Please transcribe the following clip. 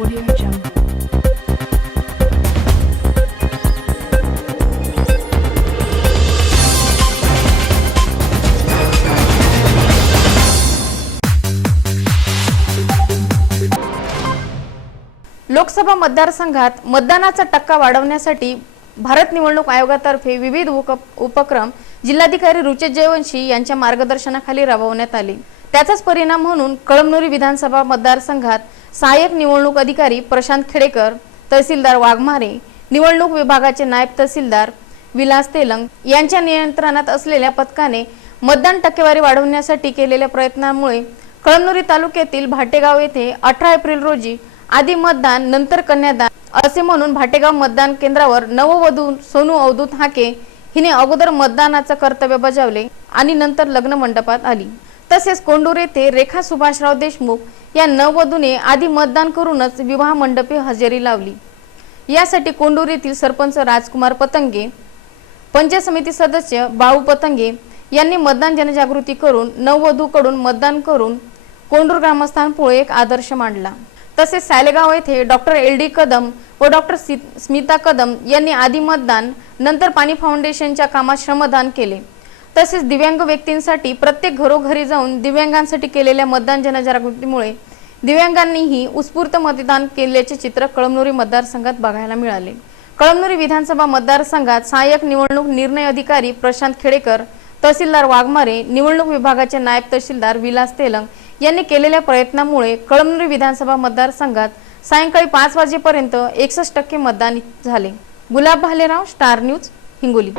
लोकसभा मतदारसंघात मतदानाचा टक्का वाढवण्यासाठी भारत निवडणूक आयोगातर्फे विविध उपक्रम जिल्हाधिकारी रुचित जयवंशी यांच्या मार्गदर्शनाखाली राबवण्यात आले. त्याचाच परिणाम म्हणून कळमनुरी विधानसभा मतदारसंघात सहाय्यक निवडणूक अधिकारी प्रशांत खेडेकर तहसीलदार वाघमारे निवडणूक विभागाचे नायब तहसीलदार विलास तेलंग यांच्या नियंत्रणात असलेल्या पथकाने मतदान टक्केवारी वाढवण्यासाठी केलेल्या प्रयत्नांमुळे कळमनुरी तालुक्यातील भाटेगाव येथे अठरा एप्रिल रोजी आधी मतदान नंतर कन्यादान असे म्हणून भाटेगाव मतदान केंद्रावर नववधू सोनू अवधूत हाके हिने अगोदर मतदानाचं कर्तव्य बजावले आणि नंतर लग्न मंडपात आली. तसेच कोंडूर येथे रेखा सुभाषराव देशमुख या नववधूने आधी मतदान करूनच विवाह मंडपे हजेरी लावली. यासाठी कोंडूर येथील सरपंच राजकुमार पतंगे पंचायत समिती सदस्य बाळू पतंगे यांनी मतदान जनजागृती करून नववधूकडून मतदान करून कोंडूर ग्रामस्थांपुढे एक आदर्श मांडला. तसेच सायलेगाव येथे डॉक्टर एल डी कदम व डॉक्टर स्मिता कदम यांनी आधी मतदान नंतर पाणी फाउंडेशनच्या कामात श्रमदान केले. तसेच दिव्यांग व्यक्तींसाठी प्रत्येक घरोघरी जाऊन दिव्यांगांसाठी केलेल्या मतदान जनजागृतीमुळे दिव्यांगांनीही उत्स्फूर्त मतदान केल्याचे चित्र कळमनुरी मतदारसंघात बघायला मिळाले. कळमनुरी विधानसभा मतदारसंघात सहाय्यक निवडणूक निर्णय अधिकारी प्रशांत खेडेकर तहसीलदार वाघमारे निवडणूक विभागाचे नायब तहसीलदार विलास तेलंग यांनी केलेल्या प्रयत्नामुळे कळमनुरी विधानसभा मतदारसंघात सायंकाळी पाच वाजेपर्यंत एकसष्ट टक्के मतदान झाले. Gulab Bhalerao star news Hingoli.